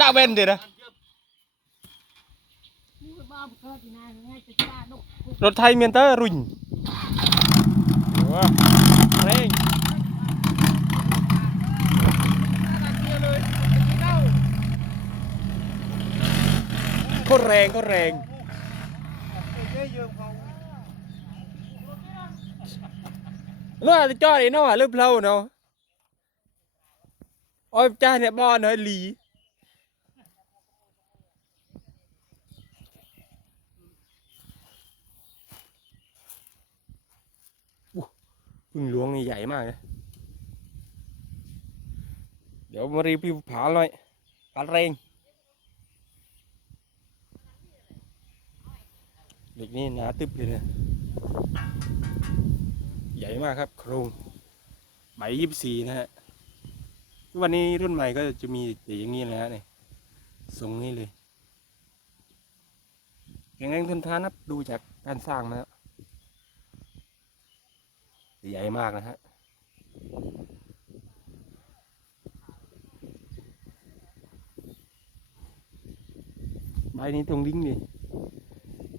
น้าเว้นเดียวนะรถไทยเมียนเตอร์รุ่นว้าแรงโคตรแรงโคตรแรงนู่นจะจอดอ้น้อเริ่มเพลาเนาะ โอ้ยจ้าเนี่ยบอลเฮ้ยหลีพึ่งหลวงใหญ่มากเลยเดี๋ยวมารีวิวผาหน่อยผาเรงเด็กนี่หนาตึบเลยนะใหญ่มากครับ โครงใบยี่สิบสี่นะฮะ ทุกวันนี้รุ่นใหม่ก็จะมีแต่อย่างนี้นะฮะนี่ทรงนี้เลยแข็งแรงทนทานนะดูจากการสร้างนะฮะใหญ่มากนะฮะใบนี้ตรงดิ้งดิ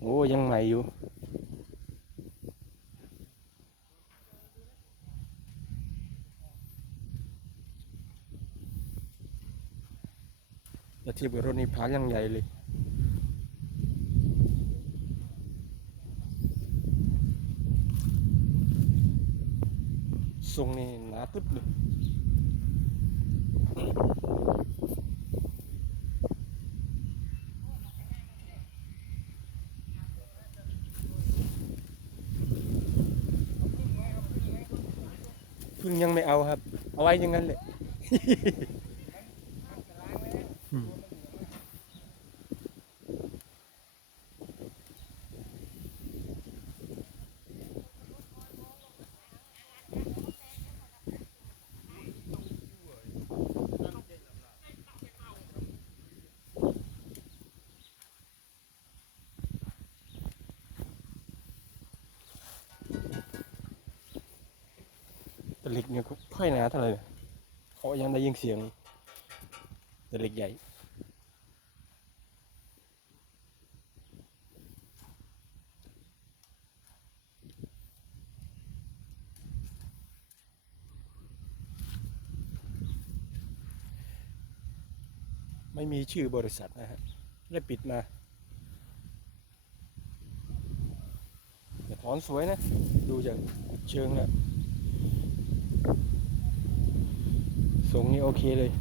โอ้ยังใหม่อยู่ แต่เทียบกับรถนี่พายังใหญ่เลยทรงนี่หนาตึ๊บเลยพึ่งยังไม่เอาครับ เอาไว้อยังงั้นเลย เหล็กเนี่ยค่อยหนาเท่าไหร่เนี่ยเขายังได้ยินเสียง แต่เล็กใหญ่ไม่มีชื่อบริษัทนะฮะได้ปิดมาแต่ถอนสวยนะ ดูจากเชิงแล้วทรงนี้โอเคเลย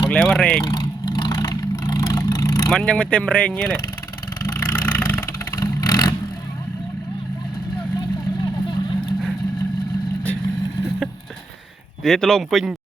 บอก แล้วว่าเรง มันยังไม่เต็มเรงงี้เลยเดี๋ยวจะลงปิง